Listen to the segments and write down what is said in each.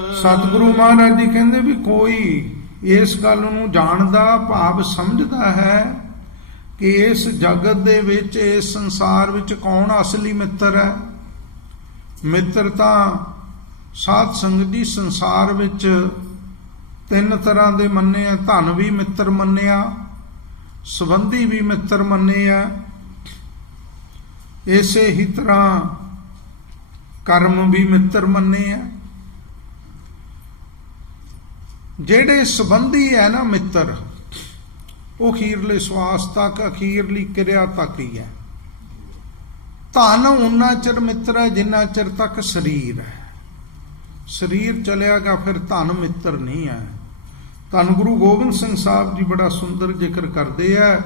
ਸਤਿਗੁਰੂ ਮਹਾਰਾਜ ਜੀ ਕਹਿੰਦੇ ਵੀ ਕੋਈ ਇਸ ਗੱਲ ਨੂੰ ਜਾਣਦਾ, ਭਾਵ ਸਮਝਦਾ ਹੈ ਕਿ ਇਸ ਜਗਤ ਦੇ ਵਿੱਚ, ਇਸ ਸੰਸਾਰ ਵਿੱਚ ਕੌਣ ਅਸਲੀ ਮਿੱਤਰ ਹੈ? ਮਿੱਤਰ ਤਾਂ ਸਾਧ ਸੰਗਤ ਦੀ ਸੰਸਾਰ ਵਿੱਚ ਤਿੰਨ ਤਰ੍ਹਾਂ ਦੇ ਮੰਨੇ ਆ, ਧਨ ਵੀ ਮਿੱਤਰ ਮੰਨਿਆ ਸੰਬੰਧੀ ਵੀ ਮਿੱਤਰ ਮੰਨੇ ਆ। ਇਸੇ ਹੀ ਤਰ੍ਹਾਂ ਕਰਮ ਵੀ ਮਿੱਤਰ ਮੰਨੇ ਆ। ਜਿਹੜੇ ਸੰਬੰਧੀ ਹੈ ਨਾ ਮਿੱਤਰ, ਉਹ ਅਖੀਰਲੇ ਸਵਾਸ ਤੱਕ, ਅਖੀਰਲੀ ਕਿਰਿਆ ਤੱਕ ਹੀ ਹੈ। ਧਨ ਉਨਾ ਚਿਰ ਮਿੱਤਰ ਹੈ ਜਿੰਨਾ ਚਿਰ ਤੱਕ ਸਰੀਰ ਹੈ। ਸਰੀਰ ਚਲਿਆਗਾ ਫਿਰ ਧਨ ਮਿੱਤਰ ਨਹੀਂ ਹੈ। ਧੰਨ ਗੁਰੂ ਗੋਬਿੰਦ ਸਿੰਘ ਸਾਹਿਬ ਜੀ ਬੜਾ ਸੁੰਦਰ ਜ਼ਿਕਰ ਕਰਦੇ ਆ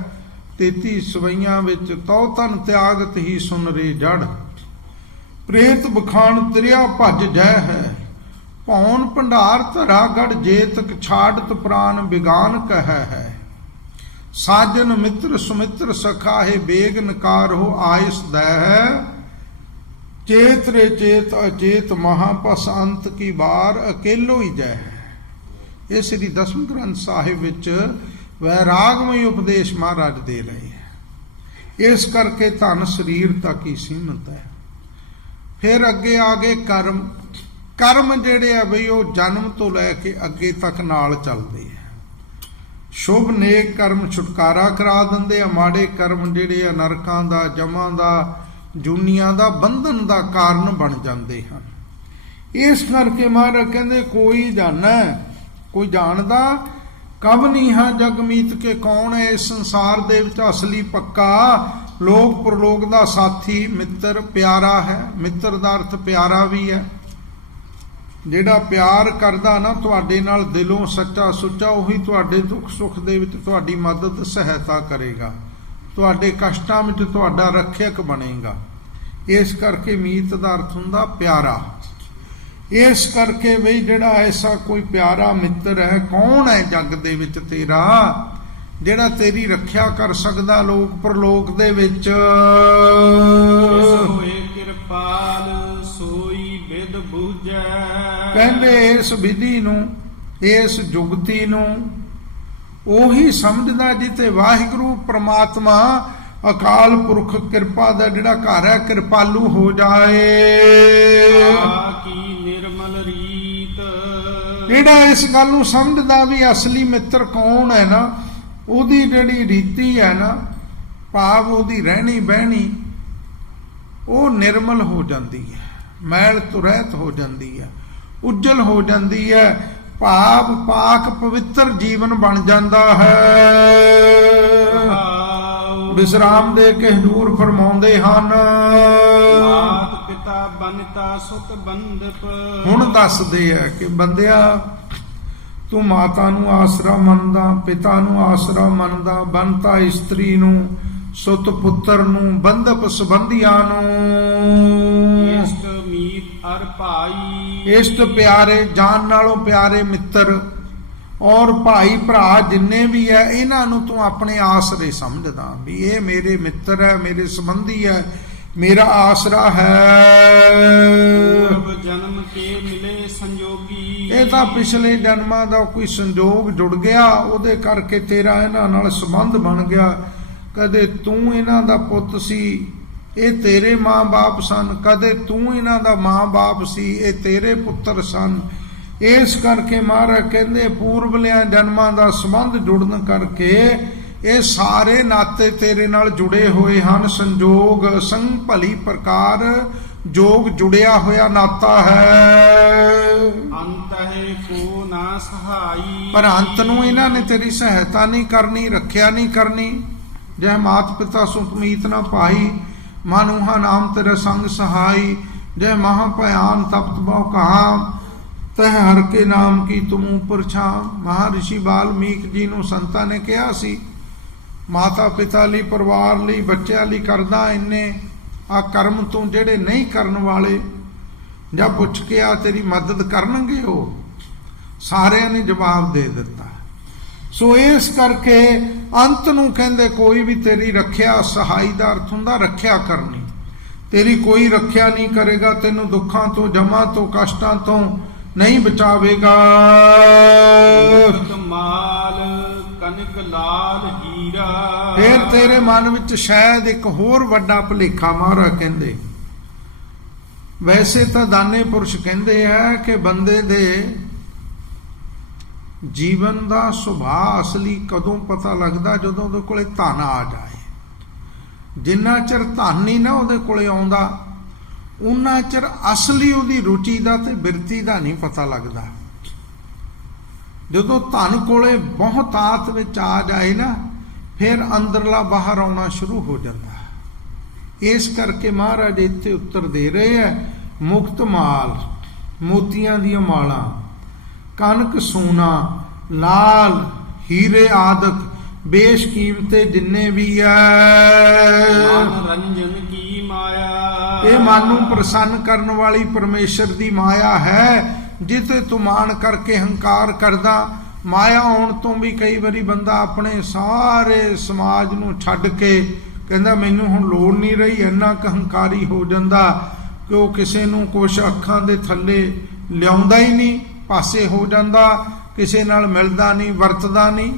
33 ਸਵਈਆਂ ਵਿੱਚ, ਤਉ ਤਨ ਤਿਆਗਤ ਹੀ ਸੁਨ ਰੇ ਜੜ। ਪ੍ਰੇਤ ਬਖਾਨ ਤਰਿਆ ਭੱਜ ਜੈ ਹੈ। ਪੌਣ ਭੰਡਾਰ ਧਰਾ ਗੜ ਜੇਤਕ ਛਾੜਤ ਪ੍ਰਾਨ ਬਿਗਾਨ ਕਹੈ ਹੈ। ਸਾਜਨ ਮਿੱਤਰ ਸੁਮਿੱਤਰ ਸਖਾ ਹੈ ਬੇਗ ਨਕਾਰ ਹੋ ਆਇਸ ਦੈ ਚੇਤ ਰੇ ਚੇਤ ਅਚੇਤ ਮਹਾਪਸ ਅੰਤ ਕੀ ਬਾਰ ਅਕੇਲੋ ਹੀ ਜੈ ਇਹ ਸ੍ਰੀ ਦਸਮ ਗ੍ਰੰਥ ਸਾਹਿਬ ਵਿੱਚ ਵੈਰਾਗਮਈ ਉਪਦੇਸ਼ ਮਹਾਰਾਜ ਦੇ ਰਹੇ ਹੈ। ਇਸ ਕਰਕੇ ਧਨ ਸਰੀਰ ਤੱਕ ਹੀ ਸੀਮਤ ਹੈ। ਫਿਰ ਅੱਗੇ ਆ ਗਏ ਕਰਮ। ਕਰਮ ਜਿਹੜੇ ਆ ਬਈ, ਉਹ ਜਨਮ ਤੋਂ ਲੈ ਕੇ ਅੱਗੇ ਤੱਕ ਨਾਲ ਚੱਲਦੇ ਆ। ਸ਼ੁਭ ਨੇਕ ਕਰਮ ਛੁਟਕਾਰਾ ਕਰਾ ਦਿੰਦੇ ਆ। ਮਾੜੇ ਕਰਮ ਜਿਹੜੇ ਆ, ਨਰਕਾਂ ਦਾ, ਜਮਾਂ ਦਾ, ਜੂਨੀਆਂ ਦਾ, ਬੰਧਨ ਦਾ ਕਾਰਨ ਬਣ ਜਾਂਦੇ ਹਨ। ਇਸ ਕਰਕੇ ਮਹਾਰਾਜ ਕਹਿੰਦੇ, ਕੋਈ ਜਾਣਾ, ਕੋਈ ਜਾਣਦਾ, ਕਬ ਨਹੀਂ ਹੈ ਜਗਮੀਤ ਕੇ ਕੌਣ ਹੈ ਇਸ ਸੰਸਾਰ ਦੇ ਵਿੱਚ ਅਸਲੀ ਪੱਕਾ ਲੋਕ ਪ੍ਰਲੋਕ ਦਾ ਸਾਥੀ ਮਿੱਤਰ ਪਿਆਰਾ ਹੈ। ਮਿੱਤਰ ਦਾ ਅਰਥ ਪਿਆਰਾ ਵੀ ਹੈ। ਜਿਹੜਾ ਪਿਆਰ ਕਰਦਾ ਨਾ ਤੁਹਾਡੇ ਨਾਲ ਦਿਲੋਂ ਸੱਚਾ ਸੁੱਚਾ, ਉਹੀ ਤੁਹਾਡੇ ਦੁੱਖ ਸੁੱਖ ਦੇ ਵਿੱਚ ਤੁਹਾਡੀ ਮਦਦ, ਸਹਾਇਤਾ ਕਰੇਗਾ। ਤੁਹਾਡੇ ਕਸ਼ਟਾਂ ਵਿੱਚ ਤੁਹਾਡਾ ਰੱਖਿਅਕ ਬਣੇਗਾ। ਇਸ ਕਰਕੇ ਮੀਤ ਦਾ ਅਰਥ ਹੁੰਦਾ ਪਿਆਰਾ। ਇਸ ਕਰਕੇ ਵੀ ਜਿਹੜਾ ਐਸਾ ਕੋਈ ਪਿਆਰਾ ਮਿੱਤਰ ਹੈ, ਕੌਣ ਹੈ ਜੱਗ ਦੇ ਵਿੱਚ ਤੇਰਾ? ਜਿਹੜਾ ਤੇਰੀ ਰੱਖਿਆ ਕਰ ਸਕਦਾ ਲੋਕ, ਪ੍ਰਲੋਕ ਦੇ ਵਿੱਚ। ਜਿਸ ਕਿਰਪਾਲ, ਸੋਈ ਬੂਝੈ। ਕਹਿੰਦੇ ਇਸ ਵਿਧੀ ਨੂੰ ਇਸ ਜੁਗਤੀ ਨੂੰ ਉਹੀ ਸਮਝਦਾ ਜਿੱਤੇ ਵਾਹਿਗੁਰੂ ਪ੍ਰਮਾਤਮਾ ਅਕਾਲ ਪੁਰਖ ਕਿਰਪਾ ਦਾ ਜਿਹੜਾ ਘਰ ਹੈ ਕਿਰਪਾਲੂ ਹੋ ਜਾਏ। ਆ ਕੀ ਨਿਰਮਲ ਰੀਤ। ਜਿਹੜਾ ਇਸ ਗੱਲ ਨੂੰ ਸਮਝਦਾ ਵੀ ਅਸਲੀ ਮਿੱਤਰ ਕੌਣ ਹੈ ਨਾ ਉਹਦੀ ਜਿਹੜੀ ਰੀਤੀ ਹੈ ਨਾ ਭਾਵ ਉਹਦੀ ਰਹਿਣੀ ਬਹਿਣੀ ਉਹ ਨਿਰਮਲ ਹੋ ਜਾਂਦੀ ਹੈ। ਮੈਲ ਤੋਂ ਰਹਿਤ ਹੋ ਜਾਂਦੀ ਹੈ ਉਜਲ ਹੋ ਜਾਂਦੀ ਹੈ ਭਾਵ ਪਾਕ ਪਵਿੱਤਰ ਜੀਵਨ ਬਣ ਜਾਂਦਾ ਹੈ। ਵਿਸਰਾਮ ਦੇ ਕੇ ਹਜ਼ੂਰ ਫਰਮਾਉਂਦੇ ਹਨ। ਮਾਤ ਪਿਤਾ ਬਨਤਾ ਸੁਤ ਬੰਦਪ ਹੁਣ ਦੱਸਦੇ ਆ ਕਿ ਬੰਦਿਆ ਤੂੰ ਮਾਤਾ ਨੂੰ ਆਸਰਾ ਮੰਨਦਾ ਪਿਤਾ ਨੂੰ ਆਸਰਾ ਮੰਨਦਾ ਬੰਤਾ ਇਸਤਰੀ ਨੂੰ ਸੁਤ ਪੁੱਤਰ ਨੂੰ ਬੰਧਪ ਸੰਬੰਧੀਆਂ ਨੂੰ। ਅਰ ਭਾਈ। ਇਸ਼ਟ ਪਿਆਰੇ ਜਾਨ ਨਾਲੋਂ ਪਿਆਰੇ ਮਿੱਤਰ ਔਰ ਭਾਈ ਭਰਾ ਜਿੰਨੇ ਵੀ ਐ ਇਹਨਾਂ ਨੂੰ ਤੂੰ ਆਪਣੇ ਆਸਰੇ ਸਮਝਦਾ ਵੀ ਇਹ ਮੇਰੇ ਮਿੱਤਰ ਹੈ ਮੇਰੇ ਸੰਬੰਧੀ ਹੈ ਮੇਰਾ ਆਸਰਾ ਹੈ। ਜਨਮ ਕੇ ਮਿਲੇ ਸੰਜੋਗੀ। ਇਹ ਤਾਂ ਪਿਛਲੇ ਜਨਮਾਂ ਦਾ ਕੋਈ ਸੰਜੋਗ ਜੁੜ ਗਿਆ ਉਹਦੇ ਕਰਕੇ ਤੇਰਾ ਇਹਨਾਂ ਨਾਲ ਸੰਬੰਧ ਬਣ ਗਿਆ। ਕਦੇ ਤੂੰ ਇਹਨਾਂ ਦਾ ਪੁੱਤ ਸੀ ਇਹ ਤੇਰੇ ਮਾਂ-ਬਾਪ ਸਨ ਕਦੇ ਤੂੰ ਇਹਨਾਂ ਦਾ ਮਾਂ-ਬਾਪ ਸੀ ਇਹ ਤੇਰੇ ਪੁੱਤਰ ਸਨ। ਇਸ ਕਰਕੇ ਮਹਾਰਾਜ ਕਹਿੰਦੇ ਪੂਰਵਲਿਆਂ ਜਨਮਾਂ ਦਾ ਸੰਬੰਧ ਜੁੜਨ ਕਰਕੇ ਇਹ ਸਾਰੇ ਨਾਤੇ ਤੇਰੇ ਨਾਲ ਜੁੜੇ ਹੋਏ ਹਨ। ਸੰਜੋਗ ਸੰਗ ਭਲੀ ਪ੍ਰਕਾਰ ਜੋਗ ਜੁੜਿਆ ਹੋਇਆ ਨਾਤਾ ਹੈ। ਅੰਤ ਹੈ ਕੋ ਨਾ ਸਹਾਈ। ਪਰ ਅੰਤ ਨੂੰ ਇਹਨਾਂ ਨੇ ਤੇਰੀ ਸਹਾਇਤਾ ਨਹੀਂ ਕਰਨੀ ਰੱਖਿਆ ਨਹੀਂ ਕਰਨੀ। ਜੈ ਮਾਤ ਪਿਤਾ ਸੁਪਮੀਤ ਨਾ ਪਾਈ ਮਾਨੂਹਾ ਨਾਮ ਤੇਰੇ ਸੰਗ ਸਹਾਈ, ਜੈ ਮਹਾ ਭਿਆਨ ਤਪਤ ਬਹੁ ਕਹਾ ਤਹ ਹਰ ਕੇ ਨਾਮ ਕੀ ਤੁਮ ਉਪਰ ਛਾਂ ਮਹਾਰਿਸ਼ੀ ਬਾਲਮੀਕ ਜੀ ਨੂੰ ਸੰਤਾਂ ਨੇ ਕਿਹਾ ਸੀ, ਮਾਤਾ ਪਿਤਾ ਲਈ, ਪਰਿਵਾਰ ਲਈ, ਬੱਚਿਆਂ ਲਈ ਕਰਦਾ ਇੰਨੇ, ਆ ਕਰਮ ਤੂੰ ਜਿਹੜੇ ਨਹੀਂ ਕਰਨ ਵਾਲੇ, ਜਾਂ ਪੁੱਛ ਕੇ ਆ ਤੇਰੀ ਮਦਦ ਕਰਨਗੇ ਉਹ? ਸਾਰਿਆਂ ਨੇ ਜਵਾਬ ਦੇ ਦਿੱਤਾ। ਸੋ ਇਸ ਕਰਕੇ ਅੰਤ ਨੂੰ ਕਹਿੰਦੇ ਕੋਈ ਵੀ ਤੇਰੀ ਰੱਖਿਆ ਸਹਾਈ ਦਾ ਅਰਥ ਹੁੰਦਾ ਰੱਖਿਆ ਕਰਨੀ। ਤੇਰੀ ਕੋਈ ਰੱਖਿਆ ਨਹੀਂ ਕਰੇਗਾ ਤੈਨੂੰ ਦੁੱਖਾਂ ਤੋਂ ਜਮਾਂ ਤੋਂ ਕਸ਼ਟਾਂ ਤੋਂ ਨਹੀਂ ਬਚਾਵੇਗਾ। ਕਮਾਲ ਕਨਕ ਲਾਲ ਹੀਰਾ। ਫਿਰ ਤੇਰੇ ਮਨ ਵਿੱਚ ਸ਼ਾਇਦ ਇੱਕ ਹੋਰ ਵੱਡਾ ਭੁਲੇਖਾ ਮਾਰਾ ਕਹਿੰਦੇ। ਵੈਸੇ ਤਾਂ ਦਾਨੇ ਪੁਰਸ਼ ਕਹਿੰਦੇ ਆ ਕਿ ਬੰਦੇ ਦੇ ਜੀਵਨ ਦਾ ਸੁਭਾਅ ਅਸਲੀ ਕਦੋਂ ਪਤਾ ਲੱਗਦਾ ਜਦੋਂ ਉਹਦੇ ਕੋਲੇ ਧਨ ਆ ਜਾਏ? ਜਿੰਨਾ ਚਿਰ ਧਨ ਨਹੀਂ ਨਾ ਉਹਦੇ ਕੋਲੇ ਆਉਂਦਾ ਉਹਨਾਂ ਚਿਰ ਅਸਲੀ ਉਹਦੀ ਰੁਚੀ ਦਾ ਤੇ ਬਿਰਤੀ ਦਾ ਨਹੀਂ ਪਤਾ ਲੱਗਦਾ। ਜਦੋਂ ਧਨ ਕੋਲੇ ਬਹੁਤ ਆਤ ਵਿੱਚ ਆ ਜਾਏ ਨਾ, ਫਿਰ ਅੰਦਰਲਾ ਬਾਹਰ ਆਉਣਾ ਸ਼ੁਰੂ ਹੋ ਜਾਂਦਾ। ਇਸ ਕਰਕੇ ਮਹਾਰਾਜ ਇੱਥੇ ਉੱਤਰ ਦੇ ਰਹੇ ਹੈ, ਮੁਕਤ ਮਾਲ, ਮੋਤੀਆਂ ਦੀਆਂ ਮਾਲਾਂ ਕਨਕ ਸੋਨਾ ਲਾਲ ਹੀਰੇ ਆਦਿਕ ਬੇਸ਼ਕੀਮਤੇ ਜਿੰਨੇ ਵੀ ਐ। ਮਨ ਰੰਜਨ ਕੀ ਮਾਇਆ। ਇਹ ਮਨ ਨੂੰ ਪ੍ਰਸੰਨ ਕਰਨ ਵਾਲੀ ਪਰਮੇਸ਼ਰ ਦੀ ਮਾਇਆ ਹੈ ਜਿਤੇ ਤੂੰ ਮਾਣ ਕਰਕੇ ਹੰਕਾਰ ਕਰਦਾ ਮਾਇਆ ਆਉਣ ਤੋਂ ਵੀ ਕਈ ਵਾਰੀ ਬੰਦਾ ਆਪਣੇ ਸਾਰੇ ਸਮਾਜ ਨੂੰ ਛੱਡ ਕੇ ਕਹਿੰਦਾ ਮੈਨੂੰ ਹੁਣ ਲੋੜ ਨਹੀਂ ਰਹੀ ਇੰਨਾ ਕੁ ਹੰਕਾਰੀ ਹੋ ਜਾਂਦਾ ਕਿ ਉਹ ਕਿਸੇ ਨੂੰ ਕੁਛ ਅੱਖਾਂ ਦੇ ਥੱਲੇ ਲਿਆਉਂਦਾ ਹੀ ਨਹੀਂ। ਪਾਸੇ ਹੋ ਜਾਂਦਾ ਕਿਸੇ ਨਾਲ ਮਿਲਦਾ ਨਹੀਂ ਵਰਤਦਾ ਨਹੀਂ।